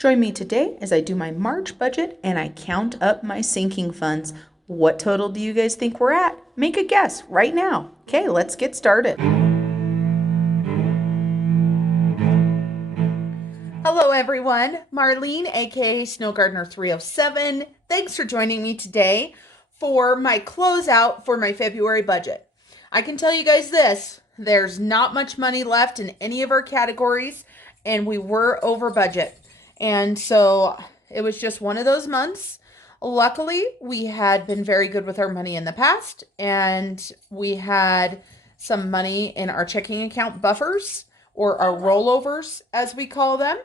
Join me today as I do my March budget and I count up my sinking funds. What total do you guys think we're at? Make a guess right now. Okay, let's get started. Hello everyone, Marlene, aka Snow Gardener 307. Thanks for joining me today for my closeout for my February budget. I can tell you guys this, there's not much money left in any of our categories and we were over budget. And so it was just one of those months. Luckily, we had been very good with our money in the past and we had some money in our checking account buffers or our rollovers as we call them.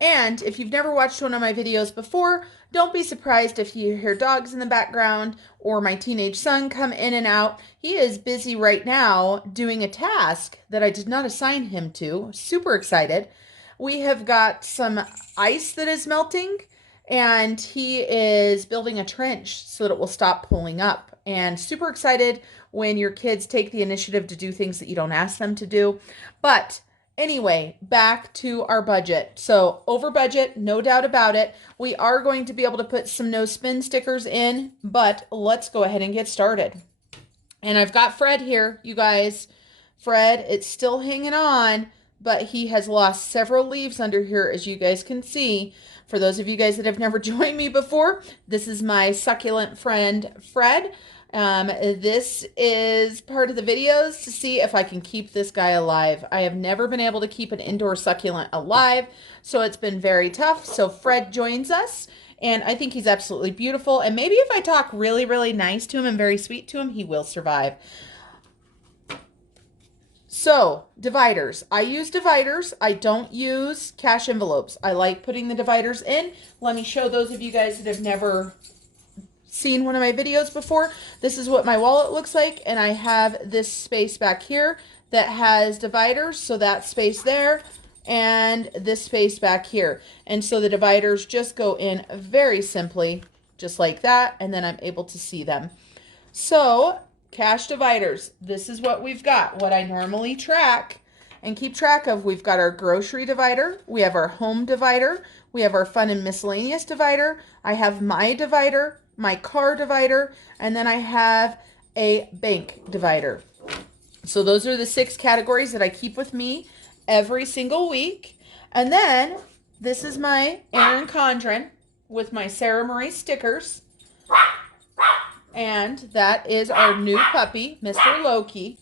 And if you've never watched one of my videos before, don't be surprised if you hear dogs in the background or my teenage son come in and out. He is busy right now doing a task that I did not assign him to. Super excited. We have got some ice that is melting and he is building a trench so that it will stop pulling up. And super excited when your kids take the initiative to do things that you don't ask them to do. But anyway, back to our budget. So over budget, no doubt about it. We are going to be able to put some no spin stickers in, but let's go ahead and get started. And I've got Fred here, you guys. Fred, it's still hanging on, but he has lost several leaves under here, as you guys can see. For those of you guys that have never joined me before, this is my succulent friend, Fred. This is part of the videos to see if I can keep this guy alive. I have never been able to keep an indoor succulent alive, so it's been very tough. So Fred joins us, and I think he's absolutely beautiful. And maybe if I talk really, really nice to him and very sweet to him, he will survive. So, dividers. I use dividers. I don't use cash envelopes. I like putting the dividers in. Let me show those of you guys that have never seen one of my videos before. This is what my wallet looks like, and I have this space back here that has dividers, so that space there, and this space back here. And so the dividers just go in very simply, just like that, and then I'm able to see them. So, cash dividers, this is what we've got. What I normally track and keep track of, we've got our grocery divider, we have our home divider, we have our fun and miscellaneous divider, I have my divider, my car divider, and then I have a bank divider. So those are the 6 categories that I keep with me every single week. And then this is my Erin Condren with my Sarah Marie stickers. And that is our new puppy, Mr. Loki.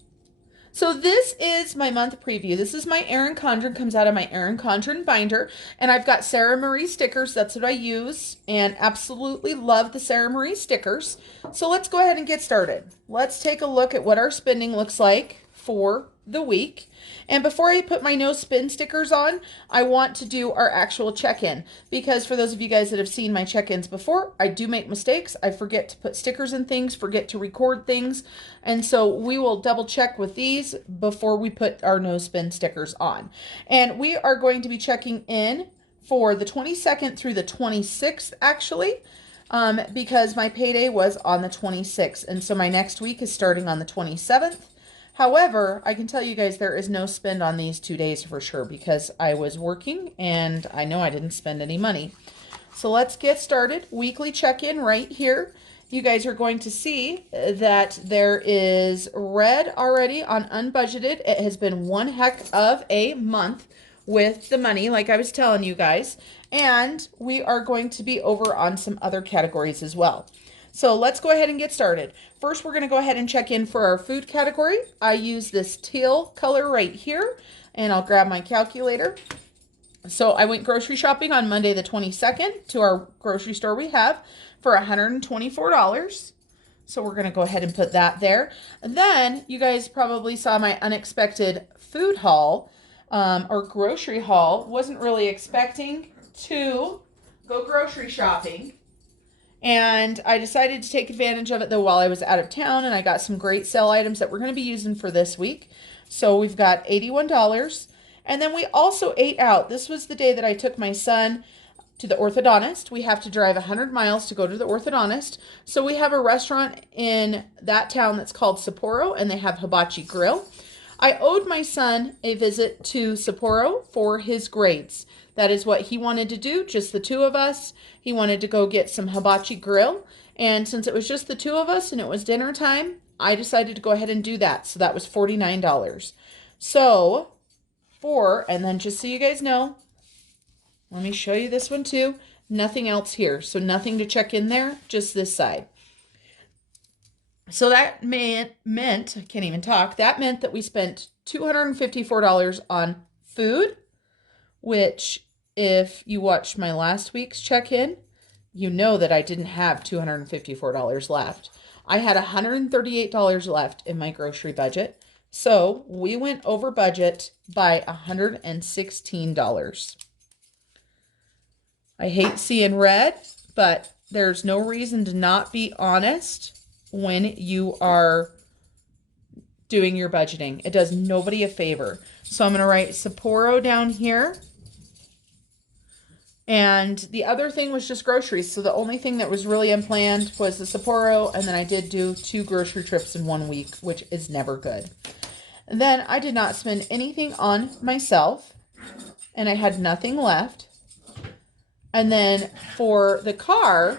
So this is my month preview. This is my Erin Condren, comes out of my Erin Condren binder. And I've got Sarah Marie stickers. That's what I use. And absolutely love the Sarah Marie stickers. So let's go ahead and get started. Let's take a look at what our spending looks like for the week. And before I put my no spin stickers on, I want to do our actual check-in, because for those of you guys that have seen my check-ins before, I do make mistakes. I forget to put stickers in things, forget to record things. And so we will double check with these before we put our no spin stickers on. And we are going to be checking in for the 22nd through the 26th actually, because my payday was on the 26th. And so my next week is starting on the 27th. However, I can tell you guys there is no spend on these 2 days for sure, because I was working and I know I didn't spend any money. So let's get started. Weekly check-in right here. You guys are going to see that there is red already on unbudgeted. It has been one heck of a month with the money, like I was telling you guys. And we are going to be over on some other categories as well. So let's go ahead and get started. First, we're going to go ahead and check in for our food category. I use this teal color right here, and I'll grab my calculator. So I went grocery shopping on Monday the 22nd to our grocery store we have for $124. So we're going to go ahead and put that there. And then you guys probably saw my unexpected food haul or grocery haul. Wasn't really expecting to go grocery shopping. And I decided to take advantage of it though while I was out of town, and I got some great sale items that we're going to be using for this week. So we've got $81. And then we also ate out. This was the day that I took my son to the orthodontist. We have to drive 100 miles to go to the orthodontist. So we have a restaurant in that town that's called Sapporo, and they have hibachi grill. I owed my son a visit to Sapporo for his grades. That is what he wanted to do, just the two of us. He wanted to go get some hibachi grill. And since it was just the two of us and it was dinner time, I decided to go ahead and do that. So that was $49. So, and then just so you guys know, let me show you this one too. Nothing else here. So nothing to check in there, just this side. So that meant, I can't even talk, that meant that we spent $254 on food, which if you watched my last week's check-in, you know that I didn't have $254 left. I had $138 left in my grocery budget. So we went over budget by $116. I hate seeing red, but there's no reason to not be honest when you are doing your budgeting. It does nobody a favor. So I'm going to write Sapporo down here. And the other thing was just groceries. So the only thing that was really unplanned was the Sapporo. And then I did do 2 grocery trips in 1 week, which is never good. And then I did not spend anything on myself. And I had nothing left. And then for the car,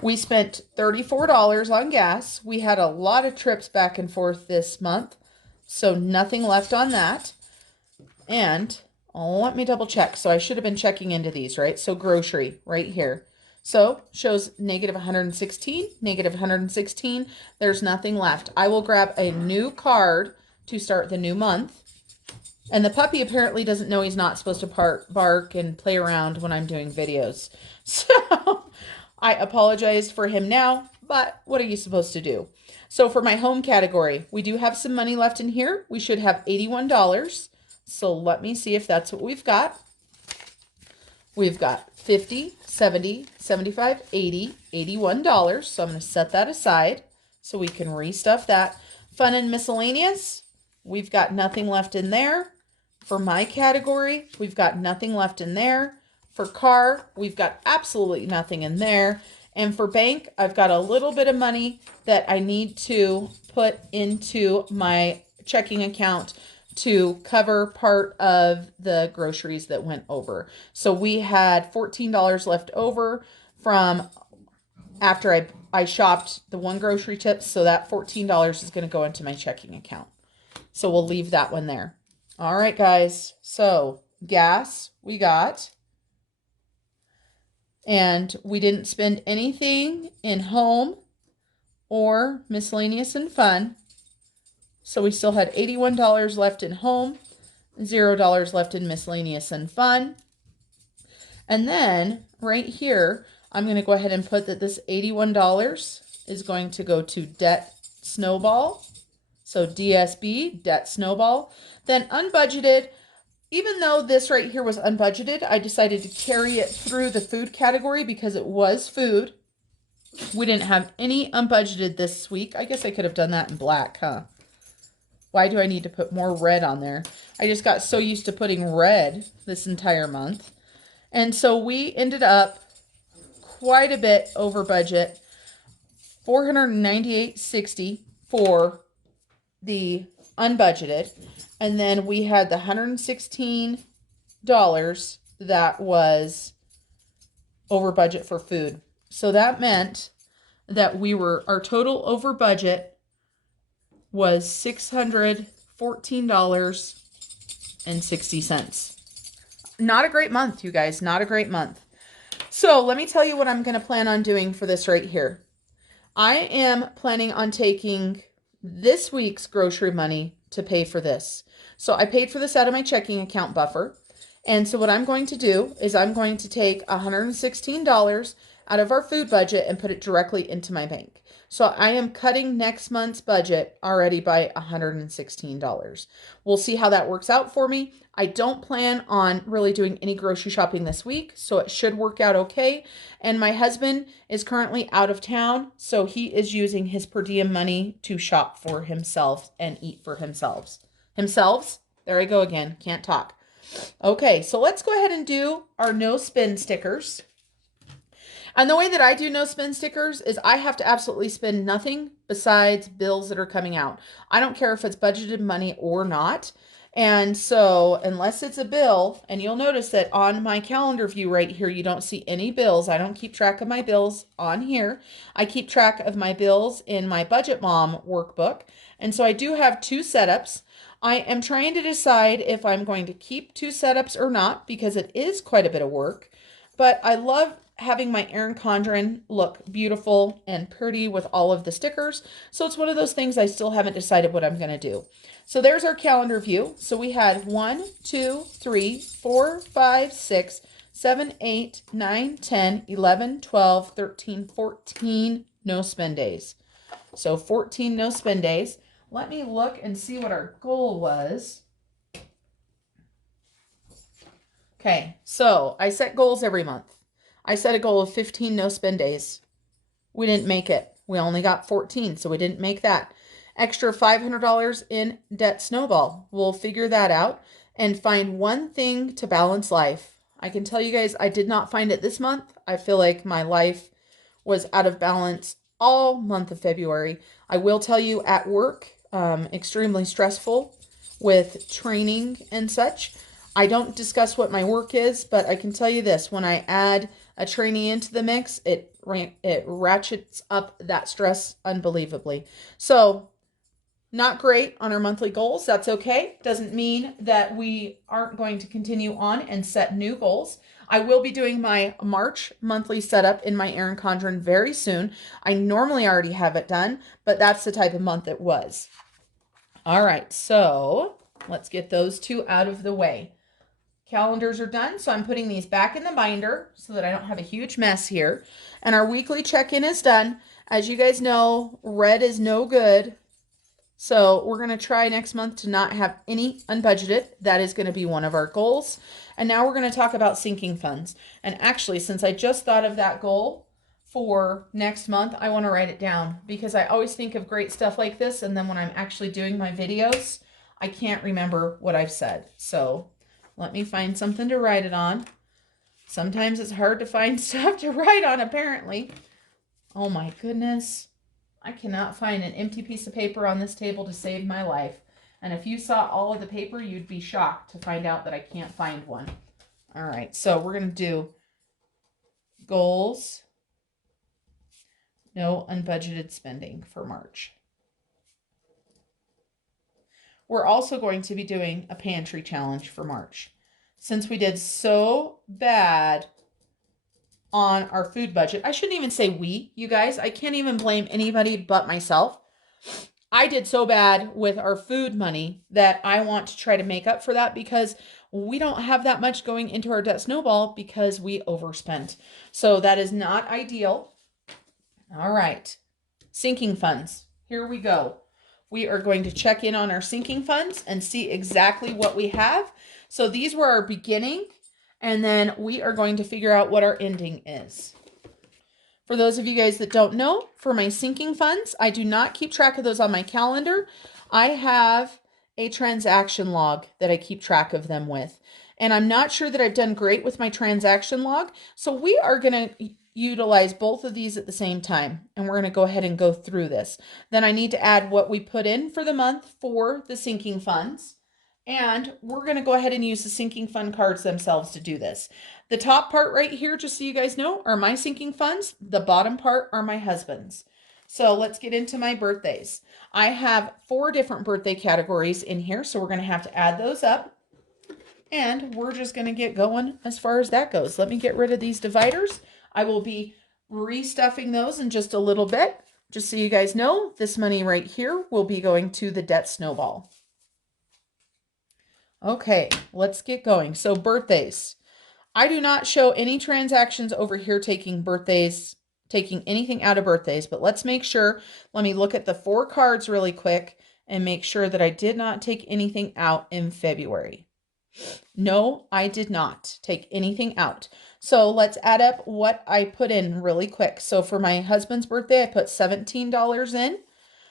we spent $34 on gas. We had a lot of trips back and forth this month, so nothing left on that. And let me double check. So I should have been checking into these, right? So grocery right here. So shows negative 116, negative 116. There's nothing left. I will grab a new card to start the new month. And the puppy apparently doesn't know he's not supposed to bark and play around when I'm doing videos. So I apologize for him now, but what are you supposed to do? So for my home category, we do have some money left in here. We should have $81. So let me see if that's what we've got. We've got 50, 70, 75, 80, $81. So I'm going to set that aside so we can restuff that. Fun and miscellaneous, we've got nothing left in there. For my category, we've got nothing left in there. For car, we've got absolutely nothing in there. And for bank, I've got a little bit of money that I need to put into my checking account to cover part of the groceries that went over. So we had $14 left over from after I shopped the 1 grocery tip. So that $14 is going to go into my checking account. So we'll leave that one there. All right, guys. So gas we got. And we didn't spend anything in home or miscellaneous and fun. So we still had $81 left in home, $0 left in miscellaneous and fun. And then right here, I'm going to go ahead and put that this $81 is going to go to debt snowball. So DSB, debt snowball. Then unbudgeted, even though this right here was unbudgeted, I decided to carry it through the food category because it was food. We didn't have any unbudgeted this week. I guess I could have done that in black, huh? Why do I need to put more red on there? I just got so used to putting red this entire month. And so we ended up quite a bit over budget, $498.60 for the unbudgeted. And then we had the $116 that was over budget for food. So that meant that our total over budget was $614.60. Not a great month, you guys, not a great month. So let me tell you what I'm going to plan on doing for this right here. I am planning on taking this week's grocery money to pay for this. So I paid for this out of my checking account buffer. And so what I'm going to do is I'm going to take $116 out of our food budget and put it directly into my bank. So I am cutting next month's budget already by $116. We'll see how that works out for me. I don't plan on really doing any grocery shopping this week, so it should work out okay. And my husband is currently out of town, so he is using his per diem money to shop for himself and eat for himself. Himselves? There I go again. Can't talk. Okay, so let's go ahead and do our no spend stickers. And the way that I do no spend stickers is I have to absolutely spend nothing besides bills that are coming out. I don't care if it's budgeted money or not. And so, unless it's a bill, and you'll notice that on my calendar view right here, you don't see any bills. I don't keep track of my bills on here. I keep track of my bills in my Budget Mom workbook. And so I do have two setups. I am trying to decide if I'm going to keep two setups or not because it is quite a bit of work. But I love having my Erin Condren look beautiful and pretty with all of the stickers. So it's one of those things I still haven't decided what I'm going to do. So there's our calendar view. So we had 1, 2, 3, 4, 5, 6, 7, 8, 9, 10, 11, 12, 13, 14 no spend days. So 14 no spend days. Let me look and see what our goal was. Okay, so I set goals every month. I set a goal of 15 no spend days. We didn't make it. We only got 14, so we didn't make that. Extra $500 in debt snowball. We'll figure that out and find one thing to balance life. I can tell you guys, I did not find it this month. I feel like my life was out of balance all month of February. I will tell you at work, extremely stressful with training and such. I don't discuss what my work is, but I can tell you this, when I add a trainee into the mix, it ratchets up that stress unbelievably. So not great on our monthly goals. That's okay. Doesn't mean that we aren't going to continue on and set new goals. I will be doing my March monthly setup in my Erin Condren very soon. I normally already have it done, but that's the type of month it was. All right, so let's get those two out of the way. Calendars are done, so I'm putting these back in the binder so that I don't have a huge mess here. And our weekly check-in is done. As you guys know, red is no good. So we're going to try next month to not have any unbudgeted. That is going to be one of our goals. And now we're going to talk about sinking funds. And actually, since I just thought of that goal for next month, I want to write it down because I always think of great stuff like this. And then when I'm actually doing my videos, I can't remember what I've said. So let me find something to write it on. Sometimes it's hard to find stuff to write on, apparently. Oh my goodness. I cannot find an empty piece of paper on this table to save my life. And if you saw all of the paper, you'd be shocked to find out that I can't find one. All right, so we're going to do goals, no unbudgeted spending for March. We're also going to be doing a pantry challenge for March. Since we did so bad on our food budget, I shouldn't even say we, you guys. I can't even blame anybody but myself. I did so bad with our food money that I want to try to make up for that because we don't have that much going into our debt snowball because we overspent. So that is not ideal. All right. Sinking funds. Here we go. We are going to check in on our sinking funds and see exactly what we have. So these were our beginning, and then we are going to figure out what our ending is. For those of you guys that don't know, for my sinking funds, I do not keep track of those on my calendar. I have a transaction log that I keep track of them with. And I'm not sure that I've done great with my transaction log. So we are going to utilize both of these at the same time. And we're going to go ahead and go through this. Then I need to add what we put in for the month for the sinking funds. And we're going to go ahead and use the sinking fund cards themselves to do this. The top part right here, just so you guys know, are my sinking funds. The bottom part are my husband's. So let's get into my birthdays. I have 4 different birthday categories in here, so we're going to have to add those up. And we're just going to get going as far as that goes. Let me get rid of these dividers. I will be restuffing those in just a little bit. Just so you guys know, this money right here will be going to the debt snowball. Okay, let's get going. So birthdays. I do not show any transactions over here taking birthdays, taking anything out of birthdays, but let's make sure. Let me look at the 4 cards really quick and make sure that I did not take anything out in February. No, I did not take anything out. So let's add up what I put in really quick. So for my husband's birthday, I put $17 in.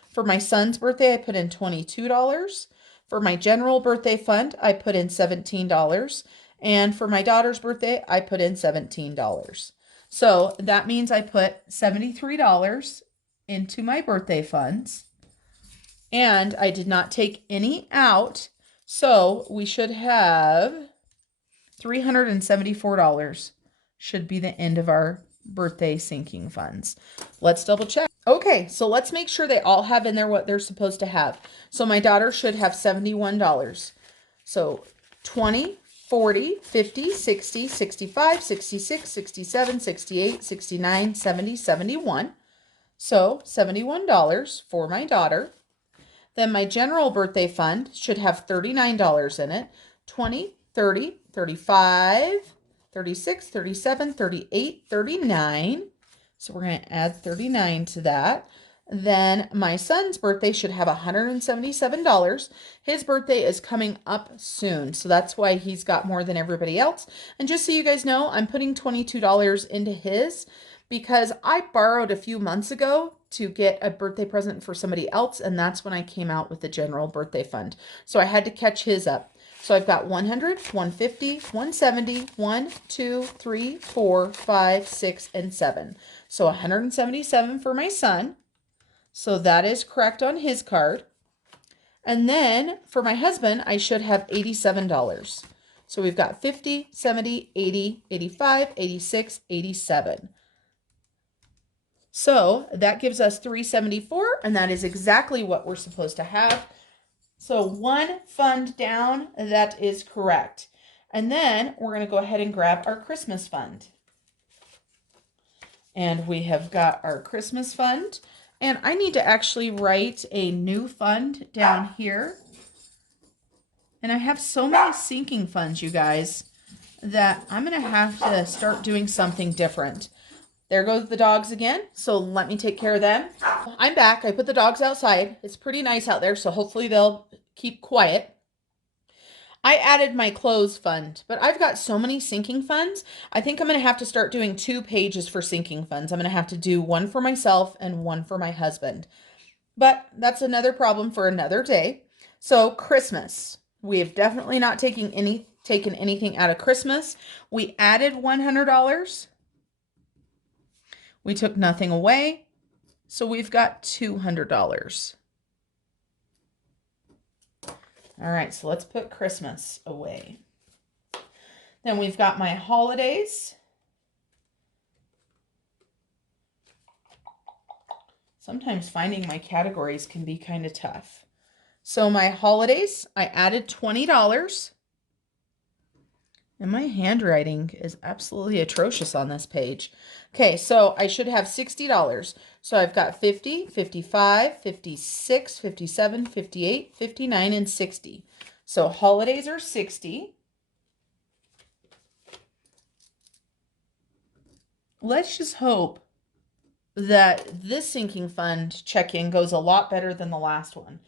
For my son's birthday, I put in $22. For my general birthday fund, I put in $17. And for my daughter's birthday, I put in $17. So that means I put $73 into my birthday funds. And I did not take any out So we should have $374 should be the end of our birthday sinking funds. Let's double check. Okay, so let's make sure they all have in there what they're supposed to have. So my daughter should have $71. So 20, 40, 50, 60, 65, 66, 67, 68, 69, 70, 71. So $71 for my daughter. Then my general birthday fund should have $39 in it. 20, 30, 35, 36, 37, 38, 39. So we're going to add 39 to that. Then my son's birthday should have $177. His birthday is coming up soon, so that's why he's got more than everybody else. And just so you guys know, I'm putting $22 into his because I borrowed a few months ago to get a birthday present for somebody else, and that's when I came out with the general birthday fund. So I had to catch his up. So I've got 100, 150, 170, 1, 2, 3, 4, 5, 6, and 7. So 177 for my son. So that is correct on his card. And then for my husband, I should have $87. So we've got 50, 70, 80, 85, 86, 87. So that gives us 374, and that is exactly what we're supposed to have. So one fund down, that is correct. And then we're going to go ahead and grab our Christmas fund. And we have got our Christmas fund. And I need to actually write a new fund down here. And I have so many sinking funds, you guys, that I'm going to have to start doing something different. There goes the dogs again, so let me take care of them. I'm back. I put the dogs outside. It's pretty nice out there, so hopefully they'll keep quiet. I added my clothes fund, but I've got so many sinking funds. I think I'm going to have to start doing 2 pages for sinking funds. I'm going to have to do one for myself and one for my husband. But that's another problem for another day. So Christmas. We have definitely not taken anything out of Christmas. We added $100. We took nothing away, so we've got $200. All right, so let's put Christmas away. Then we've got my holidays. Sometimes finding my categories can be kind of tough. So my holidays, I added $20. And my handwriting is absolutely atrocious on this page. Okay, so I should have $60. So I've got 50, 55, 56, 57, 58, 59, and 60. So holidays are 60. Let's just hope that this sinking fund check-in goes a lot better than the last one.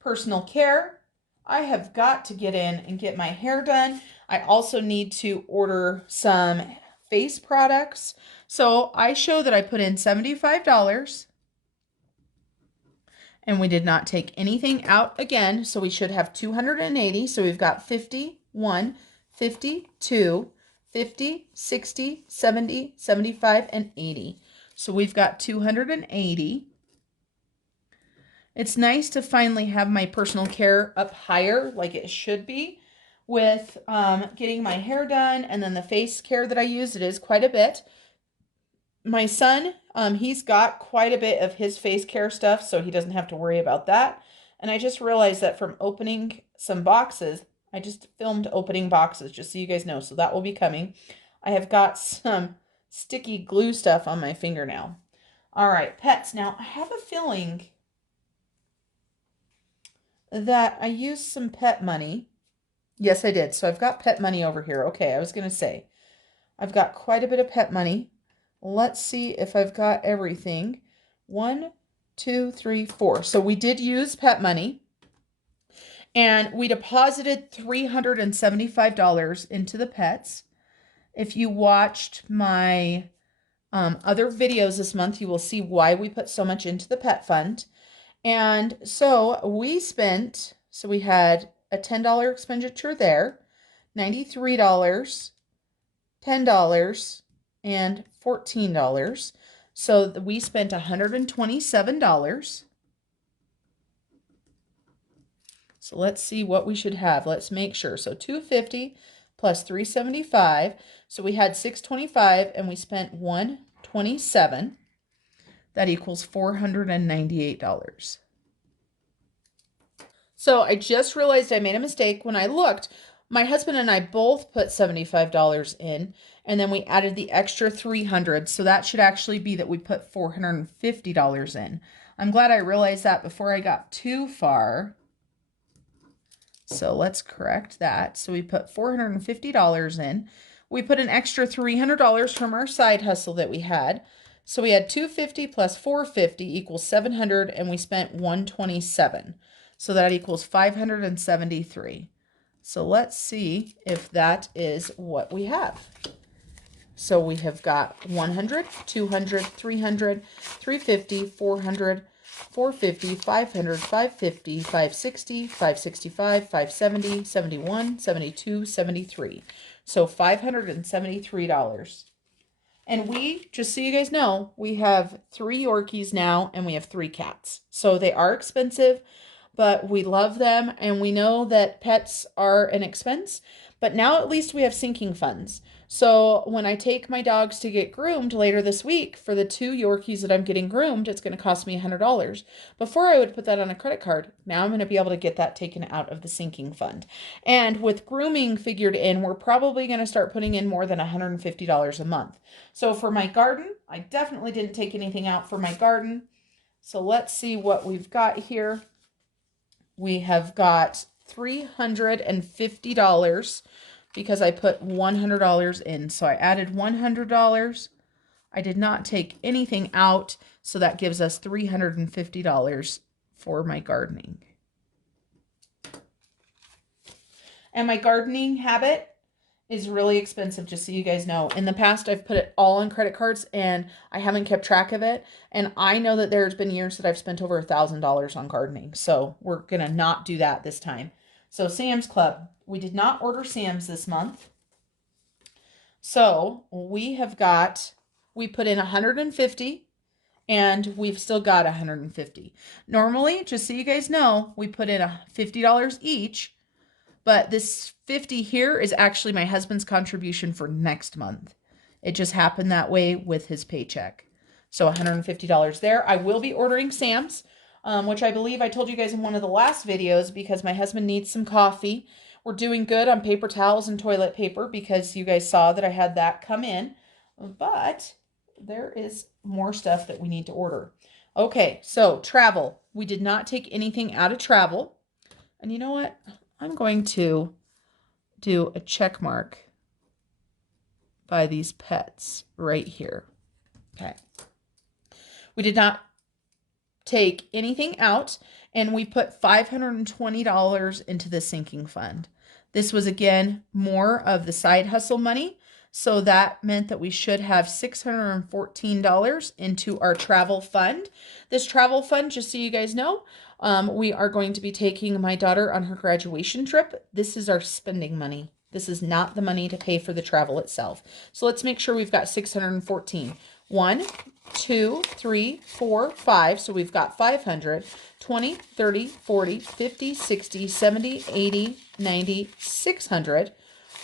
Personal care, I have got to get in and get my hair done. I also need to order some face products. So I show that I put in $75 and we did not take anything out again. So we should have 280. So we've got 51, 52, 50, 60, 70, 75, and 80. So we've got 280. It's nice to finally have my personal care up higher like it should be with getting my hair done, and then the face care that I use, it is quite a bit. My son, he's got quite a bit of his face care stuff, so he doesn't have to worry about that. And I just realized that from opening some boxes, I just filmed opening boxes, just so you guys know. So that will be coming. I have got some sticky glue stuff on my fingernail. All right, pets. Now, I have a feeling that I used some pet money. Yes, I did. So I've got pet money over here. Okay, I was going to say, I've got quite a bit of pet money. Let's see if I've got everything. 1, 2, 3, 4. So we did use pet money. And we deposited $375 into the pets. If you watched my other videos this month, you will see why we put so much into the pet fund. And so we spent, so we had a $10 expenditure there, $93, $10, and $14. So we spent $127. So let's see what we should have. Let's make sure. So 250 plus 375. So we had 625 and we spent 127. That equals $498. So I just realized I made a mistake when I looked. My husband and I both put $75 in, and then we added the extra 300. So that should actually be that we put $450 in. I'm glad I realized that before I got too far. So let's correct that. So we put $450 in. We put an extra $300 from our side hustle that we had. So we had 250 plus 450 equals 700, and we spent 127. So that equals 573. So let's see if that is what we have. So we have got 100, 200, 300, 350, 400, 450, 500, 550, 560, 565, 570, 71, 72, 73. So $573. And we, just so you guys know, we have 3 Yorkies now and we have 3 cats. So they are expensive, but we love them and we know that pets are an expense. But now at least we have sinking funds. So when I take my dogs to get groomed later this week, for the 2 Yorkies that I'm getting groomed, it's going to cost me $100. Before I would put that on a credit card. Now I'm going to be able to get that taken out of the sinking fund. And with grooming figured in, we're probably going to start putting in more than $150 a month. So for my garden, I definitely didn't take anything out for my garden. So let's see what we've got here. We have got $350 because I put $100 in. So I added $100. I did not take anything out. So that gives us $350 for my gardening. And my gardening habit is really expensive, just so you guys know. In the past, I've put it all on credit cards and I haven't kept track of it. And I know that there's been years that I've spent over $1,000 on gardening. So we're going to not do that this time. So Sam's Club, we did not order Sam's this month. So we put in 150 and we've still got 150. Normally, just so you guys know, we put in $50 each. But this 50 here is actually my husband's contribution for next month. It just happened that way with his paycheck. So $150 there. I will be ordering Sam's, which I believe I told you guys in one of the last videos because my husband needs some coffee. We're doing good on paper towels and toilet paper because you guys saw that I had that come in. But there is more stuff that we need to order. Okay, so travel. We did not take anything out of travel. And you know what? I'm going to do a check mark by these pets right here. Okay. We did not take anything out, and we put $520 into the sinking fund. This was, again, more of the side hustle money. So that meant that we should have $614 into our travel fund. This travel fund, just so you guys know, we are going to be taking my daughter on her graduation trip. This is our spending money. This is not the money to pay for the travel itself. So let's make sure we've got 614. 1, 2, 3, 4, 5. So we've got 500, 20, 30, 40, 50, 60, 70, 80, 90, 600.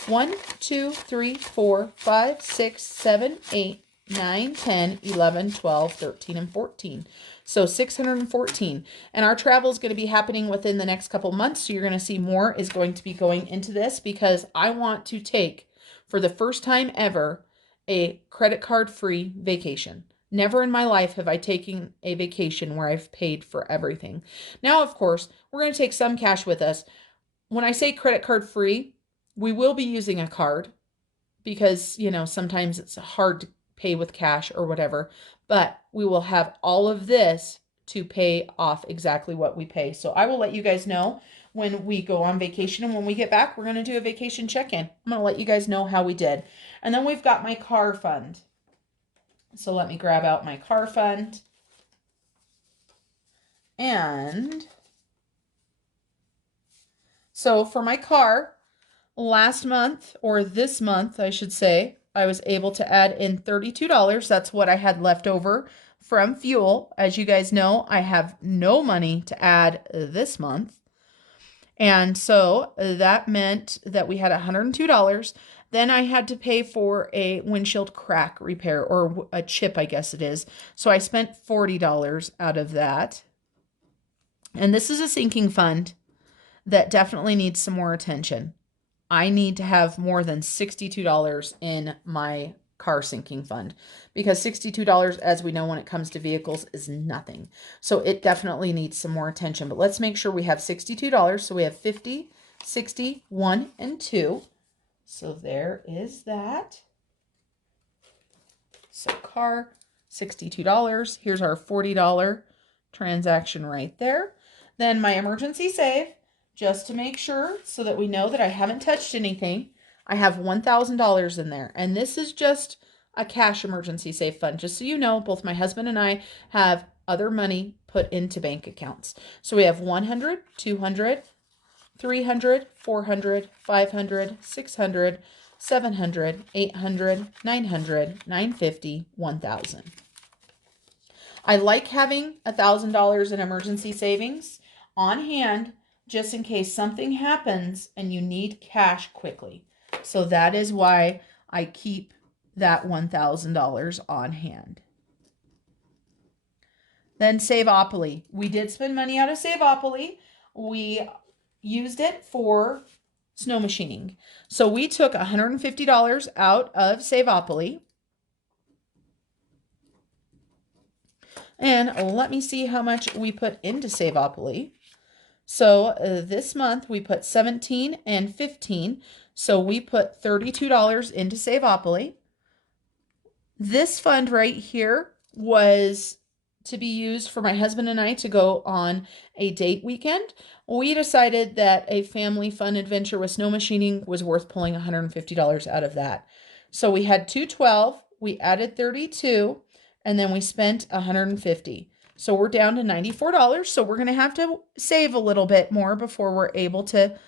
1, 2, 3, 4, 5, 6, 7, 8, 9, 10, 11, 12, 13, and 14. So 614. And our travel is going to be happening within the next couple months. So you're going to see more is going to be going into this because I want to take, for the first time ever, a credit card free vacation. Never in my life have I taken a vacation where I've paid for everything. Now, of course, we're going to take some cash with us. When I say credit card free, we will be using a card because, you know, sometimes it's hard to pay with cash or whatever, but we will have all of this to pay off exactly what we pay. So I will let you guys know when we go on vacation, and when we get back, we're going to do a vacation check-in. I'm going to let you guys know how we did. And then we've got my car fund. So let me grab out my car fund. And so for my car, last month, or this month, I should say, I was able to add in $32. That's what I had left over from fuel. As you guys know, I have no money to add this month. And so that meant that we had $102. Then I had to pay for a windshield crack repair, or a chip, I guess it is. So I spent $40 out of that. And this is a sinking fund that definitely needs some more attention. I need to have more than $62 in my car sinking fund, because $62, as we know, when it comes to vehicles, is nothing. So it definitely needs some more attention. But let's make sure we have $62. So we have 50, 60, 1, and 2. So there is that. So car, $62. Here's our $40 transaction right there. Then my emergency save, just to make sure, so that we know that I haven't touched anything. I have $1,000 in there. And this is just a cash emergency save fund. Just so you know, both my husband and I have other money put into bank accounts. So we have 100, 200, 300, 400, 500, 600, 700, 800, 900, 950, 1,000. I like having $1,000 in emergency savings on hand, just in case something happens and you need cash quickly. So that is why I keep that $1,000 on hand. Then Saveopoly. We did spend money out of Saveopoly. We used it for snow machining. So we took $150 out of Saveopoly. And let me see how much we put into Saveopoly. So this month we put 17 and 15. So we put $32 into Saveopoly. This fund right here was to be used for my husband and I to go on a date weekend. We decided that a family fun adventure with snow machining was worth pulling $150 out of that. So we had 212, we added 32, and then we spent 150. So we're down to $94. So we're going to have to save a little bit more before we're able to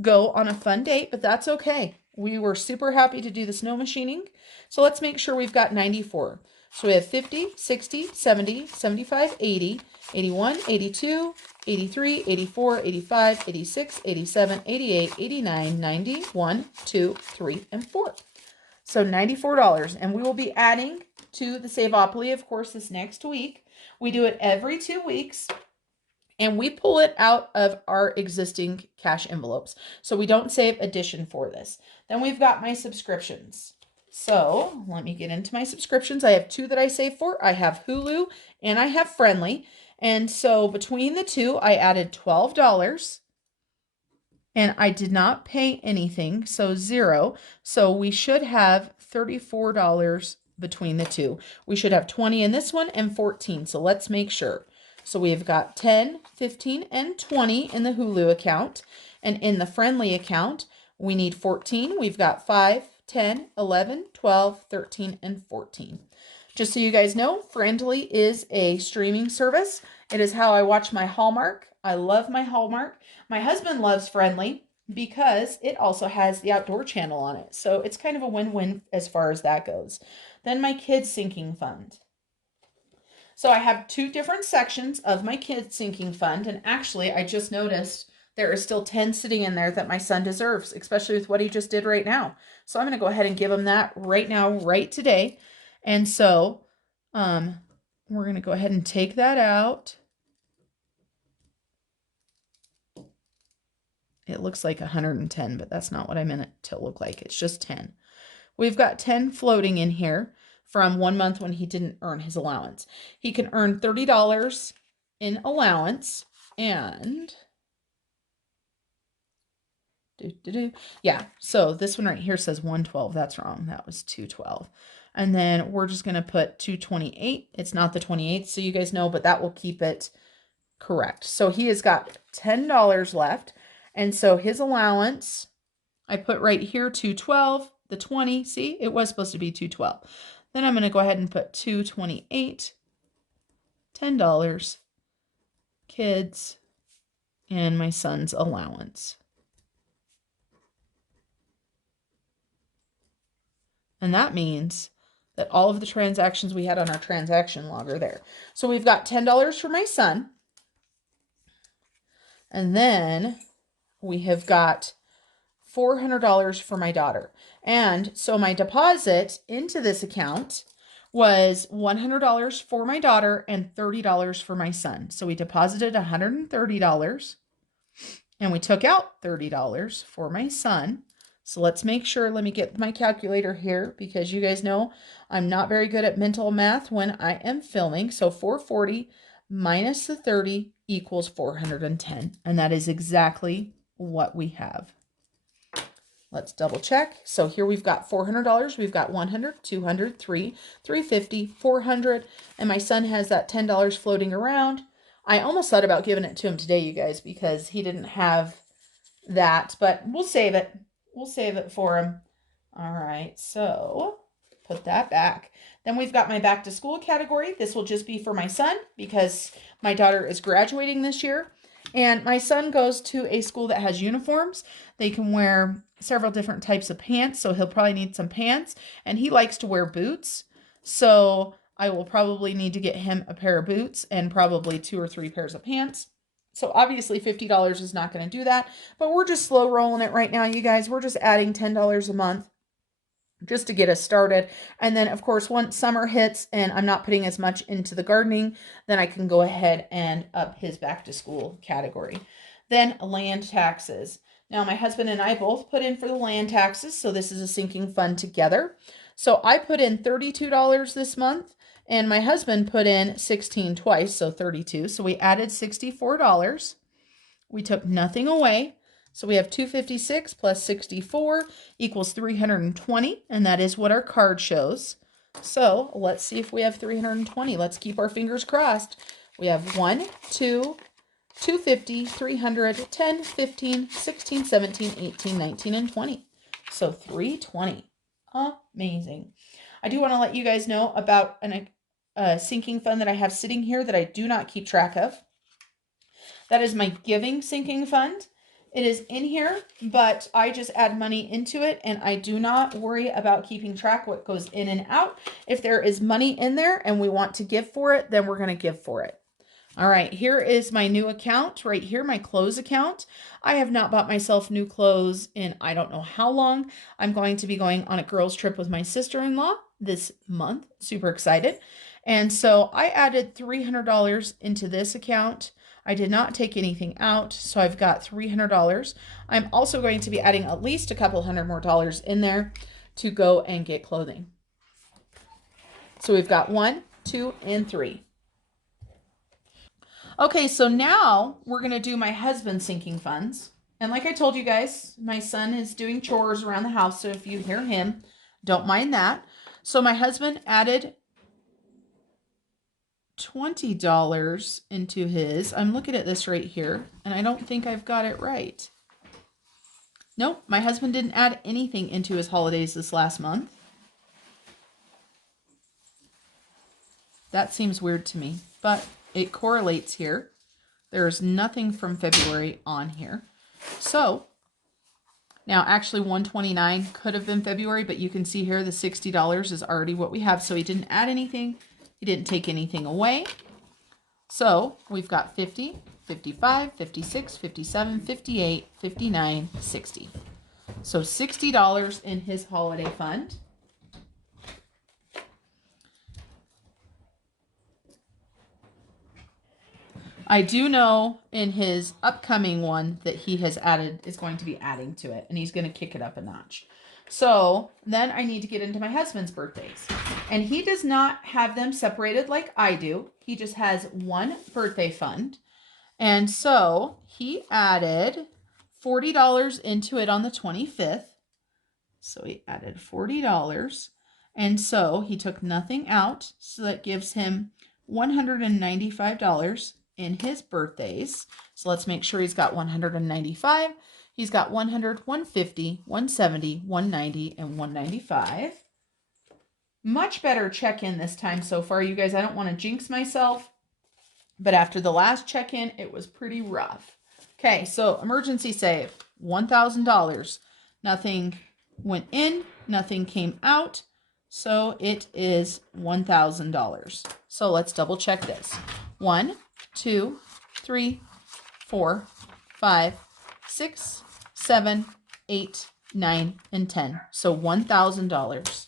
go on a fun date, but that's okay. We were super happy to do the snow machining. So let's make sure we've got 94. So we have 50, 60, 70, 75, 80, 81, 82, 83, 84, 85, 86, 87, 88, 89, 90, 1, 2, 3, and 4. So $94. And we will be adding to the Saveopoly, of course, this next week. We do it every 2 weeks. And we pull it out of our existing cash envelopes. So we don't save addition for this. Then we've got my subscriptions. So let me get into my subscriptions. I have 2 that I save for. I have Hulu and I have Friendly. And so between the 2, I added $12. And I did not pay anything, so 0. So we should have $34 between the 2. We should have 20 in this one and 14. So let's make sure. So we've got 10, 15, and 20 in the Hulu account. And in the Friendly account, we need 14. We've got 5, 10, 11, 12, 13, and 14. Just so you guys know, Friendly is a streaming service. It is how I watch my Hallmark. I love my Hallmark. My husband loves Friendly because it also has the outdoor channel on it. So it's kind of a win-win as far as that goes. Then my kids sinking fund. So I have 2 different sections of my kids sinking fund. And actually, I just noticed there is still 10 sitting in there that my son deserves, especially with what he just did right now. So I'm going to go ahead and give him that right now, right today. And so we're going to go ahead and take that out. It looks like 110, but that's not what I meant it to look like. It's just 10. We've got 10 floating in here from 1 month when he didn't earn his allowance. He can earn $30 in allowance, and yeah, so this one right here says 112. That's wrong. That was 212. And then we're just going to put 228. It's not the 28th, so you guys know, but that will keep it correct. So he has got $10 left. And so his allowance, I put right here 212, the 20. See, it was supposed to be 212. Then I'm going to go ahead and put 228, $10, kids, and my son's allowance. And that means that all of the transactions we had on our transaction log are there. So we've got $10 for my son. And then we have got $400 for my daughter. And so my deposit into this account was $100 for my daughter and $30 for my son. So we deposited $130 and we took out $30 for my son. So let's make sure, let me get my calculator here because you guys know I'm not very good at mental math when I am filming. So 440 minus the 30 equals 410. And that is exactly what we have. Let's double check. So here we've got $400. We've got 100, 200, 350, 400. And my son has that $10 floating around. I almost thought about giving it to him today, you guys, because he didn't have that, but we'll save it. We'll save it for him. All right, so put that back. Then we've got my back to school category. This will just be for my son because my daughter is graduating this year. And my son goes to a school that has uniforms. They can wear several different types of pants, so he'll probably need some pants. And he likes to wear boots. So I will probably need to get him a pair of boots and probably 2 or 3 pairs of pants. So obviously $50 is not going to do that, but we're just slow rolling it right now, you guys. We're just adding $10 a month just to get us started. And then, of course, once summer hits and I'm not putting as much into the gardening, then I can go ahead and up his back to school category. Then land taxes. Now, my husband and I both put in for the land taxes, so this is a sinking fund together. So I put in $32 this month, and my husband put in 16 twice, so 32. So we added $64. We took nothing away. So we have 256 plus 64 equals 320, and that is what our card shows. So let's see if we have 320. Let's keep our fingers crossed. We have 1, 2, 250, 300, 10, 15, 16, 17, 18, 19, and 20. So 320. Amazing. I do want to let you guys know about a sinking fund that I have sitting here that I do not keep track of. That is my giving sinking fund. It is in here, but I just add money into it, and I do not worry about keeping track what goes in and out. If there is money in there and we want to give for it, then we're going to give for it. All right, here is my new account right here, my clothes account. I have not bought myself new clothes in I don't know how long. I'm going to be going on a girls' trip with my sister-in-law this month. Super excited. And so I added $300 into this account. I did not take anything out, so I've got $300. I'm also going to be adding at least a couple hundred more dollars in there to go and get clothing. So we've got 1, 2, and 3. Okay, so now we're going to do my husband's sinking funds. And like I told you guys, my son is doing chores around the house, so if you hear him, don't mind that. So my husband added $20 into his. I'm looking at this right here, and I don't think I've got it right. Nope, my husband didn't add anything into his holidays this last month. That seems weird to me, but it correlates here. There's nothing from February on here. So now actually 129 could have been February, but you can see here the $60 is already what we have. So he didn't add anything. He didn't take anything away. So we've got 50, 55, 56, 57, 58, 59, 60. So $60 in his holiday fund. I do know in his upcoming one that he has added, is going to be adding to it, and he's going to kick it up a notch. So then I need to get into my husband's birthdays. And he does not have them separated like I do. He just has one birthday fund. And so he added $40 into it on the 25th. So he added $40. And so he took nothing out. So that gives him $195 in his birthdays. So let's make sure he's got 195. He's got 100, 150, 170, 190, and 195. Much better check-in this time so far, you guys. I don't want to jinx myself, but after the last check-in, it was pretty rough. Okay, so emergency save, $1,000. Nothing went in, nothing came out, so it is $1,000. So let's double check this. 1, 2, 3, 4, 5, 6, 7, 8, 9, and 10. So $1,000.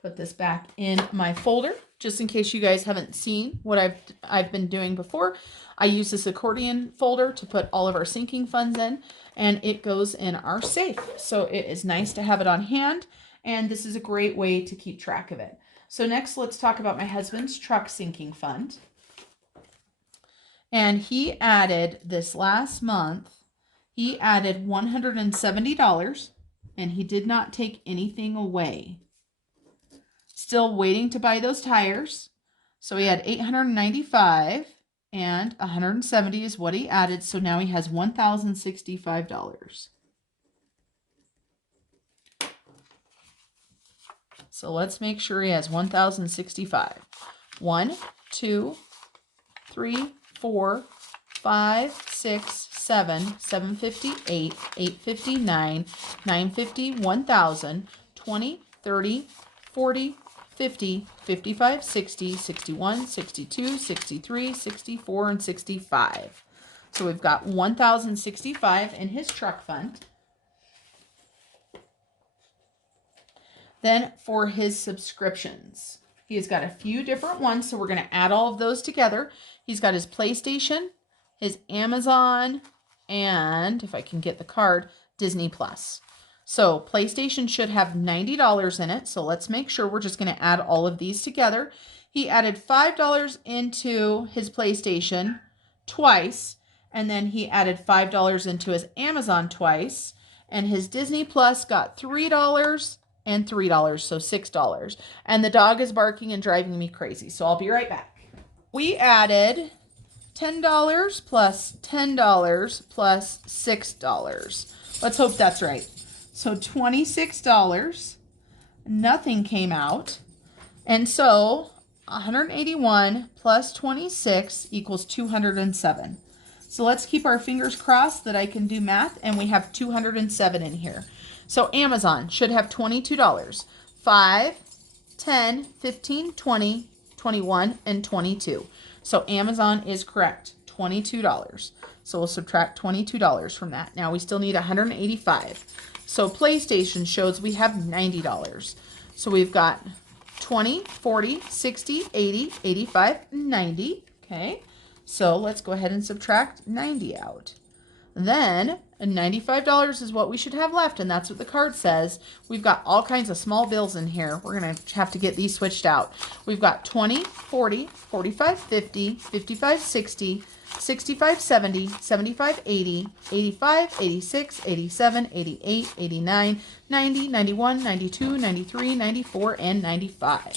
Put this back in my folder just in case you guys haven't seen what I've been doing before. I use this accordion folder to put all of our sinking funds in, and it goes in our safe. So it is nice to have it on hand, and this is a great way to keep track of it. So next, let's talk about my husband's truck sinking fund. And he added this last month, he added $170, and he did not take anything away. Still waiting to buy those tires. So he had $895 and $170 is what he added. So now he has $1,065. So let's make sure he has $1,065. 1, 2, 3, 4, 5, 6, 7, 758, 859, 950, 1,000, 20, 30, 40, 50, 55, 60, 61, 62, 63, 64, and 65. So we've got $1,065 in his truck fund. Then for his subscriptions, he has got a few different ones, so we're going to add all of those together. He's got his PlayStation, his Amazon, and if I can get the card, Disney Plus. So PlayStation should have $90 in it. So let's make sure we're just going to add all of these together. He added $5 into his PlayStation twice, and then he added $5 into his Amazon twice, and his Disney Plus got $3 and $3, so $6. And the dog is barking and driving me crazy, so I'll be right back. We added $10 plus $10 plus $6. Let's hope that's right. So $26, nothing came out. And so 181 plus 26 equals 207. So let's keep our fingers crossed that I can do math, and we have 207 in here. So Amazon should have $22. 5, 10, 15, 20, 21, and 22. So Amazon is correct, $22. So we'll subtract $22 from that. Now we still need 185. So PlayStation shows we have $90. So we've got 20, 40, 60, 80, 85, 90. Okay, so let's go ahead and subtract 90 out. Then $95 is what we should have left, and that's what the card says. We've got all kinds of small bills in here. We're going to have to get these switched out. We've got 20, 40, 45, 50, 55, 60, 65, 70, 75, 80, 85, 86, 87, 88, 89, 90, 91, 92, 93, 94, and 95.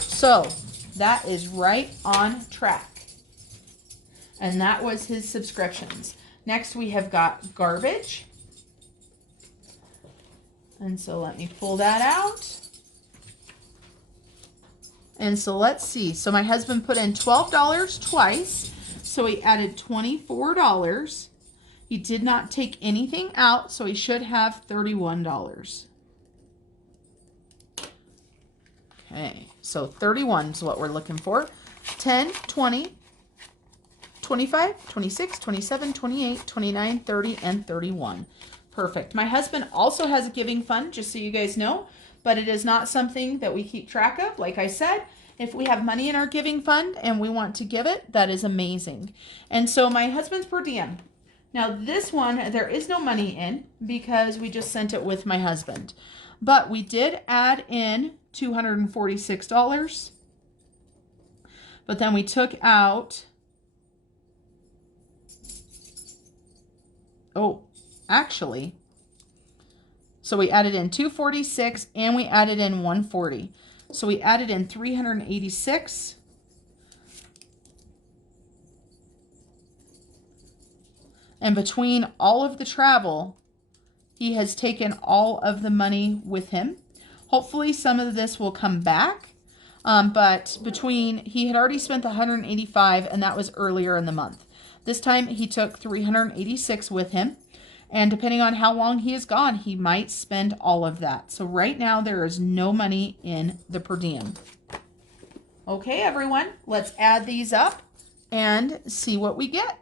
So that is right on track. And that was his subscriptions. Next, we have got garbage. And so let me pull that out. And so let's see. So my husband put in $12 twice. So he added $24. He did not take anything out, so he should have $31. Okay, so 31 is what we're looking for. 10, 20, 25, 26, 27, 28, 29, 30, and 31. Perfect. My husband also has a giving fund, just so you guys know, but it is not something that we keep track of. Like I said, if we have money in our giving fund and we want to give it, that is amazing. And so my husband's per diem. Now this one, there is no money in because we just sent it with my husband. But we did add in $246. But then we took out, actually, so we added in 246 and we added in 140. So we added in 386. And between all of the travel, he has taken all of the money with him. Hopefully some of this will come back. But he had already spent the 185, and that was earlier in the month. This time he took 386 with him. And depending on how long he is gone, he might spend all of that. So right now there is no money in the per diem. Okay, everyone, let's add these up and see what we get.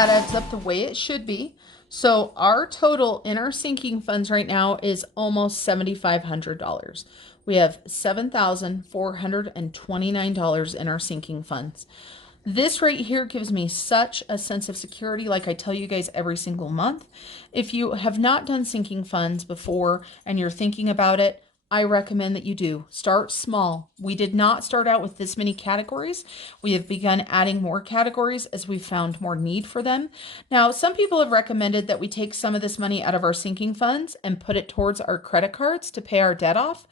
that adds up the way it should be. So our total in our sinking funds right now is almost $7,500. We have $7,429 in our sinking funds. This right here gives me such a sense of security, like I tell you guys every single month. If you have not done sinking funds before and you're thinking about it, I recommend that you do. Start small. We did not start out with this many categories. We have begun adding more categories as we've found more need for them. Now, some people have recommended that we take some of this money out of our sinking funds and put it towards our credit cards to pay our debt off.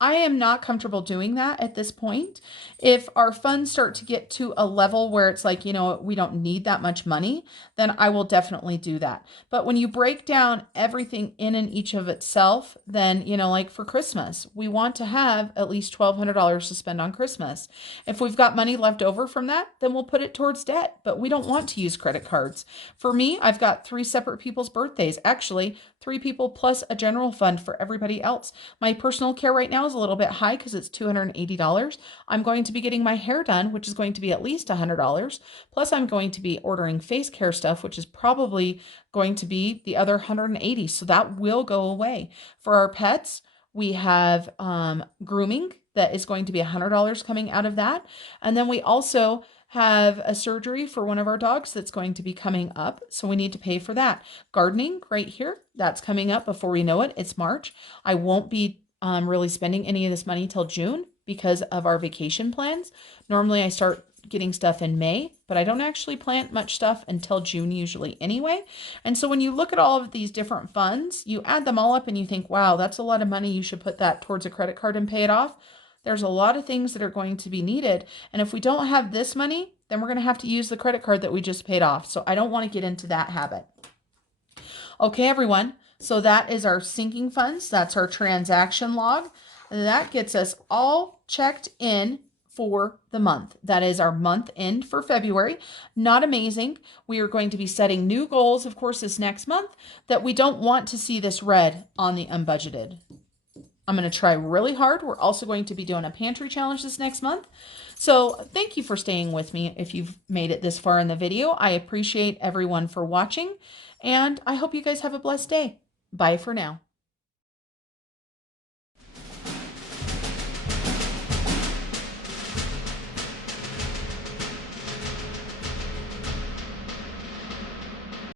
I am not comfortable doing that at this point. If our funds start to get to a level where it's like, we don't need that much money, then I will definitely do that. But when you break down everything in and each of itself, then, like for Christmas, we want to have at least $1,200 to spend on Christmas. If we've got money left over from that, then we'll put it towards debt, but we don't want to use credit cards. For me, I've got 3 separate people's birthdays. Actually, 3 people plus a general fund for everybody else. My personal care right now is a little bit high because it's $280. I'm going to be getting my hair done, which is going to be at least $100. Plus, I'm going to be ordering face care stuff, which is probably going to be the other $180. So that will go away. For our pets, we have grooming that is going to be $100 coming out of that. And then we also have a surgery for one of our dogs that's going to be coming up. So we need to pay for that. Gardening right here, that's coming up before we know it. It's March. I won't be really spending any of this money till June because of our vacation plans. Normally I start getting stuff in May, but I don't actually plant much stuff until June usually anyway. And so when you look at all of these different funds, you add them all up and you think, wow, that's a lot of money. You should put that towards a credit card and pay it off. There's a lot of things that are going to be needed. And if we don't have this money, then we're going to have to use the credit card that we just paid off. So I don't want to get into that habit. Okay, everyone. So that is our sinking funds. That's our transaction log. That gets us all checked in for the month. That is our month end for February. Not amazing. We are going to be setting new goals, of course, this next month that we don't want to see this red on the unbudgeted. I'm going to try really hard. We're also going to be doing a pantry challenge this next month. So thank you for staying with me if you've made it this far in the video. I appreciate everyone for watching, and I hope you guys have a blessed day. Bye for now.